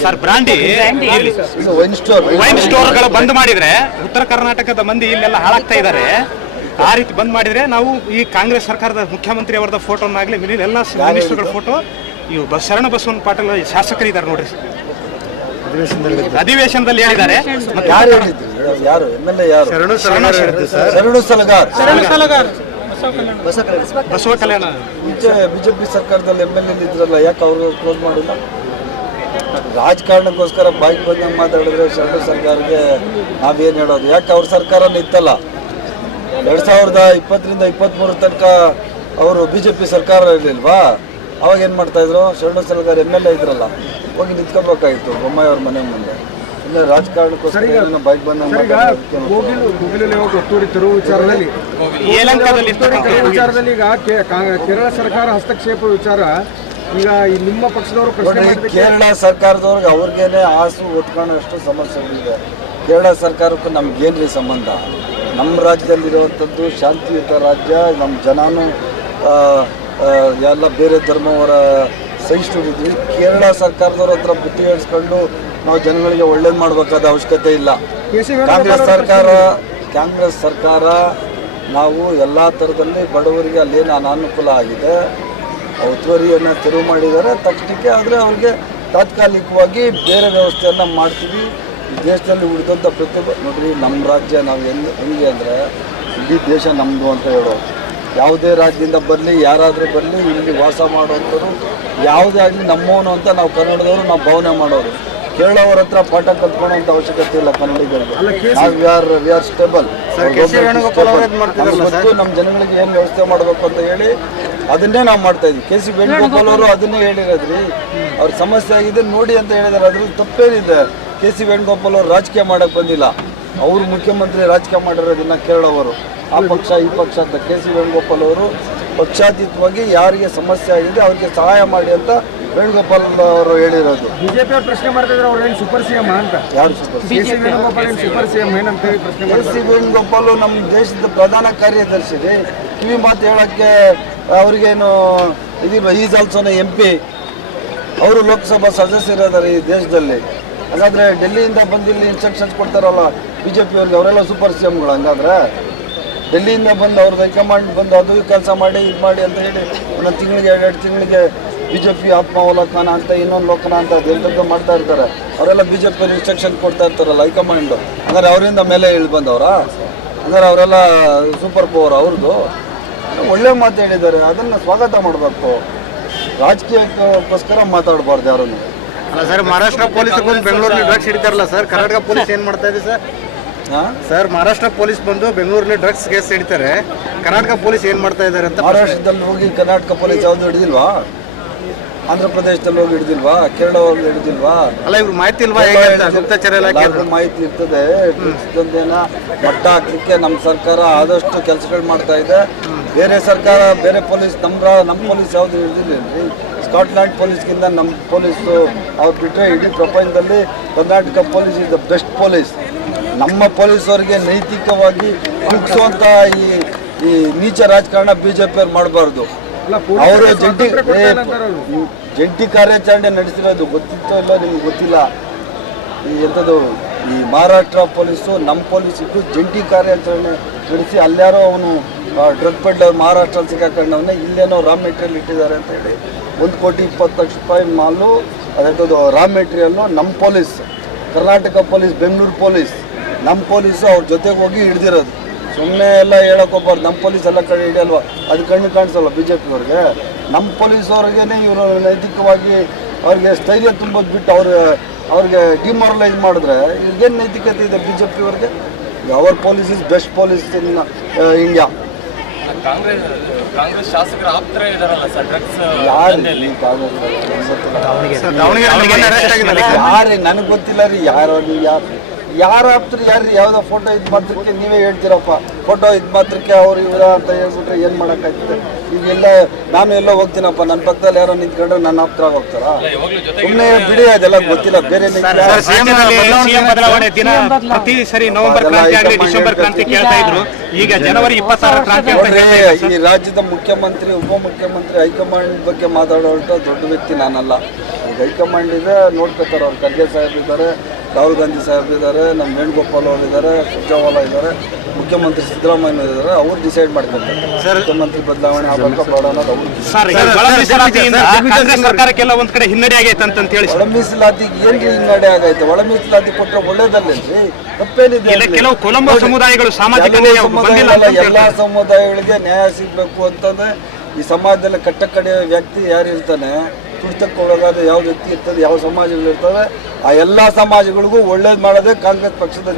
Sir brandy wine ಸ್ಟೋರ್ಗಳು ಬಂದ್ ಮಾಡಿದ್ರೆ ಉತ್ತರ ಕರ್ನಾಟಕದ ಮಂದಿ ಇಲ್ಲೆಲ್ಲ ಹಾಳಾಗ್ತಾ ಇದ್ದಾರೆ. ಆ ರೀತಿ ಬಂದ್ ಮಾಡಿದ್ರೆ ನಾವು ಈ ಕಾಂಗ್ರೆಸ್ ಸರ್ಕಾರದ ಮುಖ್ಯಮಂತ್ರಿ ಅವರದ ಫೋಟೋನಾಗ್ಲಿ ಎಲ್ಲ ಮಿನಿಸ್ಟರ್ಗಳ ಫೋಟೋ ಇವು ಶರಣ ಬಸವನ ಪಾಟೀಲ್ ಶಾಸಕರಿದ್ದಾರೆ ನೋಡ್ರಿ, ಅಧಿವೇಶನದಲ್ಲಿ ಹೇಳಿದ್ದಾರೆ. ಬಸವ ಕಲ್ಯಾಣ ಬಿಜೆಪಿ ಸರ್ಕಾರದಲ್ಲಿ MLA ಇದ್ರಲ್ಲ, ಯಾಕೆ ಅವ್ರು ಕ್ಲೋಸ್ ಮಾಡಿಲ್ಲ? ರಾಜಕಾರಣಕ್ಕೋಸ್ಕರ ಬಾಯ್ಗೆ ಬಂದಂಗೆ ಮಾತಾಡಿದ್ರೆ ಶರಣ ಸರ್ಕಾರಕ್ಕೆ ನಾವೇನು ಹೇಳೋದು? ಯಾಕೆ ಅವ್ರ ಸರ್ಕಾರ ಇತ್ತಲ್ಲ 2020ರಿಂದ 23 ತನಕ ಅವರು ಬಿಜೆಪಿ ಸರ್ಕಾರ ಇರಲಿಲ್ವಾ? ಅವಾಗ ಏನು ಮಾಡ್ತಾ ಇದ್ರು? ಶರಣ ಸರ್ಕಾರ MLA ಇದ್ರಲ್ಲ, ಹೋಗಿ ನಿಂತ್ಕೋಬೇಕಾಗಿತ್ತು ಬೊಮ್ಮಾಯಿ ಅವ್ರ ಮನೆ ಮುಂದೆ. ಇನ್ನು ರಾಜಕಾರಣಕ್ಕೋಸ್ಕರ ಬಾಯ್ಗೆ ಬಂದಂಗೆ ವಿಚಾರದಲ್ಲಿ ಈಗ ಕೇರಳ ಸರ್ಕಾರ ಹಸ್ತಕ್ಷೇಪ ವಿಚಾರ ಈಗ ನಿಮ್ಮ ಪಕ್ಷದವರು ಕೇರಳ ಸರ್ಕಾರದವ್ರಿಗೆ ಅವ್ರಿಗೇನೆ ಆಸು ಹೊತ್ಕೊಳ್ಳೋಷ್ಟು ಸಮಸ್ಯೆಗಳಿದೆ. ಕೇರಳ ಸರ್ಕಾರಕ್ಕೂ ನಮ್ಗೇನ್ರಿ ಸಂಬಂಧ? ನಮ್ಮ ರಾಜ್ಯದಲ್ಲಿರುವಂಥದ್ದು ಶಾಂತಿಯುತ ರಾಜ್ಯ. ನಮ್ಮ ಜನನೂ ಎಲ್ಲ ಬೇರೆ ಧರ್ಮವರ ಸಹಿಷ್ಣುರಿದ್ವಿ. ಕೇರಳ ಸರ್ಕಾರದವ್ರ ಹತ್ರ ಬುದ್ಧಿ ಹೇಳಿಸ್ಕೊಂಡು ನಾವು ಜನಗಳಿಗೆ ಒಳ್ಳೇದು ಮಾಡಬೇಕಾದ ಅವಶ್ಯಕತೆ ಇಲ್ಲ. ಕಾಂಗ್ರೆಸ್ ಸರ್ಕಾರ ನಾವು ಎಲ್ಲ ಥರದಲ್ಲಿ ಬಡವರಿಗೆ ಅಲ್ಲೇನು ಅನಾನುಕೂಲ ಆಗಿದೆ, ಒತ್ತುವರಿಯನ್ನು ತೆರವು ಮಾಡಿದ್ದಾರೆ ತಕ್ಷಣಕ್ಕೆ. ಆದರೆ ಅವ್ರಿಗೆ ತಾತ್ಕಾಲಿಕವಾಗಿ ಬೇರೆ ವ್ಯವಸ್ಥೆಯನ್ನು ಮಾಡ್ತೀವಿ. ದೇಶದಲ್ಲಿ ಉಳಿದಂಥ ಪ್ರತಿಭೆ ನೋಡ್ರಿ, ನಮ್ಮ ರಾಜ್ಯ ನಾವು ಹೆಂಗೆ ಅಂದರೆ ಇಡೀ ದೇಶ ನಮ್ಮದು ಅಂತ ಹೇಳೋದು. ಯಾವುದೇ ರಾಜ್ಯದಿಂದ ಬರಲಿ, ಯಾರಾದರೂ ಬರಲಿ, ಇಲ್ಲಿ ವಾಸ ಮಾಡುವಂಥವ್ರು ಯಾವುದೇ ಆಗಲಿ ನಮ್ಮವನು ಅಂತ ನಾವು ಕನ್ನಡದವರು ನಾವು ಭಾವನೆ ಮಾಡೋರು. ಕೇರಳವ್ರ ಹತ್ರ ಪಾಠ ಕಲ್ತ್ಕೊಳ್ಳೋಂಥ ಅವಶ್ಯಕತೆ ಇಲ್ಲ ಕನ್ನಡಿಗರಿಗೆ. ನಾವು ವಿ ಆರ್ ಸ್ಟೇಬಲ್. ಮತ್ತು ನಮ್ಮ ಜನಗಳಿಗೆ ಏನು ವ್ಯವಸ್ಥೆ ಮಾಡಬೇಕು ಅಂತ ಹೇಳಿ ಅದನ್ನೇ ನಾವು ಮಾಡ್ತಾ ಇದ್ವಿ. KC ವೇಣುಗೋಪಾಲ್ ಅವರು ಅದನ್ನೇ ಹೇಳಿರೋದ್ರಿ. ಅವ್ರ ಸಮಸ್ಯೆ ಆಗಿದೆ ನೋಡಿ ಅಂತ ಹೇಳಿದಾರೆ. ಅದ್ರಲ್ಲಿ ತಪ್ಪೇನಿದೆ? KC ವೇಣುಗೋಪಾಲ್ ಅವರು ರಾಜಕೀಯ ಮಾಡೋಕ್ಕೆ ಬಂದಿಲ್ಲ, ಅವರು ಮುಖ್ಯಮಂತ್ರಿ ರಾಜಕೀಯ ಮಾಡಿರೋದನ್ನ ಕೇರಳವರು. ಆ ಪಕ್ಷ ಈ ಪಕ್ಷ ಅಂತ KC ವೇಣುಗೋಪಾಲ್ ಅವರು ಪಕ್ಷಾತೀತವಾಗಿ ಯಾರಿಗೆ ಸಮಸ್ಯೆ ಆಗಿದೆ ಅವ್ರಿಗೆ ಸಹಾಯ ಮಾಡಿ ಅಂತ ವೇಣುಗೋಪಾಲ್ ಅವರು ಹೇಳಿರೋದು. ಬಿಜೆಪಿ ಅವ್ರು ಪ್ರಶ್ನೆ ಮಾಡ್ತಿದ್ರೆ ಅವ್ರು ಏನು ಸೂಪರ್ CM ಅಂತ? ಯಾರು ಸೂಪರ್ KC CM ಏನಂತ ಹೇಳಿ ಪ್ರಶ್ನೆ KC ವೇಣುಗೋಪಾಲ್ ನಮ್ಮ ದೇಶದ ಪ್ರಧಾನ ಕಾರ್ಯದರ್ಶಿ ರೀ. ಕಿವಿ ಮಾತು ಹೇಳೋಕ್ಕೆ ಅವ್ರಿಗೇನು ಇದಿಲ್ಲ. Is also MP. ಅವರು ಲೋಕಸಭಾ ಸದಸ್ಯರಿದ್ದಾರೆ ಈ ದೇಶದಲ್ಲಿ. ಹಾಗಾದರೆ ಡೆಲ್ಲಿಯಿಂದ ಬಂದು ಇಲ್ಲಿ ಇನ್ಸ್ಟ್ರಕ್ಷನ್ಸ್ ಕೊಡ್ತಾರಲ್ಲ BJP ಅವ್ರಿಗೆ, ಅವರೆಲ್ಲ ಸೂಪರ್ CMಗಳು. ಹಂಗಾದ್ರೆ ಡೆಲ್ಲಿಯಿಂದ ಬಂದು ಅವ್ರದ್ದು ಹೈಕಮಾಂಡ್ ಬಂದು ಅದು ಕೆಲಸ ಮಾಡಿ ಇದು ಮಾಡಿ ಅಂತ ಹೇಳಿ ಒಂದೊಂದು ತಿಂಗಳಿಗೆ 2 ತಿಂಗಳಿಗೆ BJP ಆತ್ಮಾವಲೋಕನ ಅಂತ ಇನ್ನೊಂದು ಲೋಕನ ಅಂತ ಅದೆಂಥದ್ದು ಮಾಡ್ತಾ ಇರ್ತಾರೆ. ಅವರೆಲ್ಲ BJP ಇನ್ಸ್ಟ್ರಕ್ಷನ್ ಕೊಡ್ತಾ ಇರ್ತಾರಲ್ಲ ಹೈಕಮಾಂಡು. ಅಂದರೆ ಅವರಿಂದ ಮೇಲೆ ಇಳಿ ಬಂದವರ? ಅಂದರೆ ಅವರೆಲ್ಲ ಸೂಪರ್ ಪವರ್ ಅವ್ರದ್ದು. ಒಳ್ಳೆ ಮಾತು ಹೇಳಿದ್ದಾರೆ, ಅದನ್ನು ಸ್ವಾಗತ ಮಾಡಬೇಕು. ರಾಜಕೀಯಕ್ಕೋಸ್ಕರ ಮಾತಾಡಬಾರ್ದು ಯಾರನ್ನು. ಅಲ್ಲ ಸರ್, ಮಹಾರಾಷ್ಟ್ರ ಪೊಲೀಸ್ ಬಂದು ಬೆಂಗಳೂರಲ್ಲಿ ಡ್ರಗ್ಸ್ ಹಿಡಿತಾರಲ್ಲ ಸರ್, ಕರ್ನಾಟಕ ಪೊಲೀಸ್ ಏನು ಮಾಡ್ತಾ ಇದೆ ಸರ್? ಸರ್, ಮಹಾರಾಷ್ಟ್ರ ಪೊಲೀಸ್ ಬಂದು ಬೆಂಗಳೂರಲ್ಲಿ ಡ್ರಗ್ಸ್ ಕೇಸ್ ಹಿಡಿತಾರೆ, ಕರ್ನಾಟಕ ಪೊಲೀಸ್ ಏನು ಮಾಡ್ತಾ ಇದ್ದಾರೆ ಅಂತ. ಮಹಾರಾಷ್ಟ್ರದಲ್ಲಿ ಹೋಗಿ ಕರ್ನಾಟಕ ಪೊಲೀಸ್ ಯಾವುದು ಹಿಡಿದಿಲ್ವಾ? ಆಂಧ್ರ ಪ್ರದೇಶದಲ್ಲಿ ಹೋಗಿ ಹಿಡಿದಿಲ್ವಾ? ಕೇರಳ ಹೋಗಿ ಹಿಡಿದಿಲ್ವಾ? ಅಲ್ಲ, ಇವ್ರು ಮಾಹಿತಿ ಇಲ್ವಾ? ಮಾಹಿತಿ ಇರ್ತದೆ. ದಂಧೆನ ಮಟ್ಟ ಹಾಕ್ಲಿಕ್ಕೆ ನಮ್ಮ ಸರ್ಕಾರ ಆದಷ್ಟು ಕೆಲಸಗಳು ಮಾಡ್ತಾ ಇದೆ. ಬೇರೆ ಸರ್ಕಾರ ಬೇರೆ ಪೊಲೀಸ್ ನಮ್ಮ ಪೊಲೀಸ್ ಯಾವುದು ಹಿಡಿದಿಲ್ಲ. ಸ್ಕಾಟ್ಲ್ಯಾಂಡ್ ಪೊಲೀಸ್ಗಿಂತ ನಮ್ಮ ಪೊಲೀಸು ಅವ್ರು ಬಿಟ್ಟರೆ ಇಡೀ ಪ್ರಪಂಚದಲ್ಲಿ Karnataka police is the best police. ನಮ್ಮ ಪೊಲೀಸವರಿಗೆ ನೈತಿಕವಾಗಿ ಮುಗಿಸುವಂಥ ಈ ನೀಚ ರಾಜಕಾರಣ BJP ಅವ್ರು ಮಾಡಬಾರ್ದು. ಅವರು ಜಂಟಿ ಕಾರ್ಯಾಚರಣೆ ನಡೆಸಿರೋದು ಗೊತ್ತಿತ್ತೋ ಇಲ್ಲ ನಿಮ್ಗೆ ಗೊತ್ತಿಲ್ಲ. ಎಂಥದ್ದು ಈ ಮಹಾರಾಷ್ಟ್ರ ಪೊಲೀಸು ನಮ್ಮ ಪೊಲೀಸ್ ಇಟ್ಟು ಜಂಟಿ ಕಾರ್ಯಾಚರಣೆ ನಡೆಸಿ ಅಲ್ಲಾರೋ ಅವನು ಡ್ರಗ್ ಪೆಡ್ಲರ್ ಮಹಾರಾಷ್ಟ್ರ ಸಿಕ್ಕಾಕೊಂಡವನ್ನೇ ಇಲ್ಲೇನೋ ರಾ ಮೆಟೀರಿಯಲ್ ಇಟ್ಟಿದ್ದಾರೆ ಅಂತ ಹೇಳಿ 1,20,00,000 ರೂಪಾಯಿ ಮಾಲು ಅದಂಥದ್ದು ರಾ ಮೆಟೀರಿಯಲ್ಲು ನಮ್ಮ police, Karnataka police, Bengaluru police, ನಮ್ಮ ಪೊಲೀಸು ಅವ್ರ ಜೊತೆಗೆ ಹೋಗಿ ಹಿಡ್ದಿರೋದು. ಸುಮ್ಮನೆ ಎಲ್ಲ ಹೇಳೋಕ್ಕೋಗ್ಬಾರ್ದು. ನಮ್ಮ ಪೊಲೀಸ್ ಎಲ್ಲ ಕಡೆ ಹಿಡಿಯಲ್ವ? ಅದು ಕಣ್ಣು ಕಾಣಿಸಲ್ಲ BJP ಅವ್ರಿಗೆ. ನಮ್ಮ ಪೊಲೀಸವ್ರಿಗೇ ಇವರು ನೈತಿಕವಾಗಿ ಅವ್ರಿಗೆ ಸ್ಥೈರ್ಯ ತುಂಬೋದು ಬಿಟ್ಟು ಅವ್ರಿಗೆ ಡಿಮಾರಲೈಸ್ ಮಾಡಿದ್ರೆ ಈಗೇನು ನೈತಿಕತೆ ಇದೆ BJP ಅವ್ರಿಗೆ? Our police is best police in India. Congress ಶಾಸಕರ ಆಪ್ತರ ಇದಾರಲ್ಲ ಸರ್, ಡ್ರಗ್ಸ್ ಯಾರು ನನಗೆ ಗೊತ್ತಿಲ್ಲ ರೀ. ಯಾರು ಆಪ್ತರು ಯಾರು ಯಾವುದೋ ಫೋಟೋ ಇದು ಮಾತ್ರಕ್ಕೆ ನೀವೇ ಹೇಳ್ತೀರಪ್ಪ. ಫೋಟೋ ಇದು ಮಾತ್ರಕ್ಕೆ ಅವ್ರು ಇವರ ಅಂತ ಹೇಳ್ಬಿಟ್ರೆ ಏನು ಮಾಡೋಕ್ಕಾಗ್ತದೆ? ಈಗೆಲ್ಲ ನಾನು ಎಲ್ಲೋ ಹೋಗ್ತೀನಪ್ಪ, ನನ್ನ ಪಕ್ಕದಲ್ಲಿ ಯಾರೋ ನಿಂತ್ಕೊಂಡ್ರೆ ನನ್ನ ಆಪ್ತರ ಹೋಗ್ತಾರ? ಸುಮ್ಮನೆ ಬಿಡಿ, ಅದೆಲ್ಲ ಗೊತ್ತಿಲ್ಲ. ಬೇರೆ ಪ್ರತಿ ಸರಿ ನವೆಂಬರ್ ಕ್ರಾಂತಿ ಆಗಲಿ ಡಿಸೆಂಬರ್ ಕ್ರಾಂತಿ ಕೇಳ್ತಾ ಇದ್ರು. ಈಗ ಜನವರಿ 26 ಕ್ರಾಂತಿ. ಈ ರಾಜ್ಯದ ಮುಖ್ಯಮಂತ್ರಿ, ಉಪಮುಖ್ಯಮಂತ್ರಿ, ಹೈಕಮಾಂಡ್ ಬಗ್ಗೆ ಮಾತಾಡೋಷ್ಟು ದೊಡ್ಡ ವ್ಯಕ್ತಿ ನಾನಲ್ಲ. ಈಗ ಹೈಕಮಾಂಡ್ ಇದೆ, ನೋಡ್ಕೊತಾರೆ. ಅವ್ರು ಖರ್ಗೆ ಸಾಹೇಬ್ ಇದ್ದಾರೆ, ರಾಹುಲ್ ಗಾಂಧಿ ಸಾಹೇಬ್ ಇದ್ದಾರೆ, ನಮ್ಮ ವೇಣುಗೋಪಾಲ್ ಅವರು ಇದ್ದಾರೆ, ಸುರ್ಜೇವಾಲಾ ಇದ್ದಾರೆ, ಮುಖ್ಯಮಂತ್ರಿ ಸಿದ್ದರಾಮಯ್ಯ ಇದ್ದಾರೆ. ಅವ್ರು ಡಿಸೈಡ್ ಮಾಡ್ಕೊತಾರೆ ಮುಖ್ಯಮಂತ್ರಿ ಬದಲಾವಣೆ ಆಗಬೇಕಾ ಬೇಡ ಅನ್ನೋದು ಅವ್ರು. ಸರ್, ಈಗ ಒಳ ಮೀಸಲಾತಿಯಿಂದ ಕಾಂಗ್ರೆಸ್ ಸರ್ಕಾರಕ್ಕೆಲ್ಲ ಒಂದ್ ಕಡೆ ಹಿನ್ನಡೆ ಆಗೈತೆ ಅಂತ ಹೇಳಿ ಒಳ ಮೀಸಲಾತಿಗೆ ಏನ್ರಿ ಹಿನ್ನಡೆ ಆಗೈತೆ? ಒಳ ಮೀಸಲಾತಿ ಕೊಟ್ಟರೆ ಒಳ್ಳೇದಲ್ಲೇನ್ರಿ? ತಪ್ಪೇನಿದೆ? ಇಲ್ಲ, ಕೆಲವು ಕೊಲಂಬೋ ಸಮುದಾಯಗಳು ಸಾಮಾಜಿಕ ನ್ಯಾಯ ಬಂದಿಲ್ಲ ಅಂತ ಎಲ್ಲಾ ಸಮುದಾಯಗಳಿಗೆ ನ್ಯಾಯ ಸಿಗಬೇಕು ಅಂತಂದ್ರೆ ಈ ಸಮಾಜದಲ್ಲಿ ಕಟ್ಟಕಡೆಯ ವ್ಯಕ್ತಿ ಯಾರು ಇರ್ತಾನೆ, ತುಳಿತಕ್ಕೆ ಒಳಗಾದ ಯಾವ ವ್ಯಕ್ತಿ ಇರ್ತದೆ, ಯಾವ ಸಮಾಜಗಳು ಇರ್ತವೆ, ಆ ಎಲ್ಲಾ ಸಮಾಜಗಳಿಗೂ ಒಳ್ಳೇದು ಮಾಡೋದೇ ಕಾಂಗ್ರೆಸ್ ಪಕ್ಷದ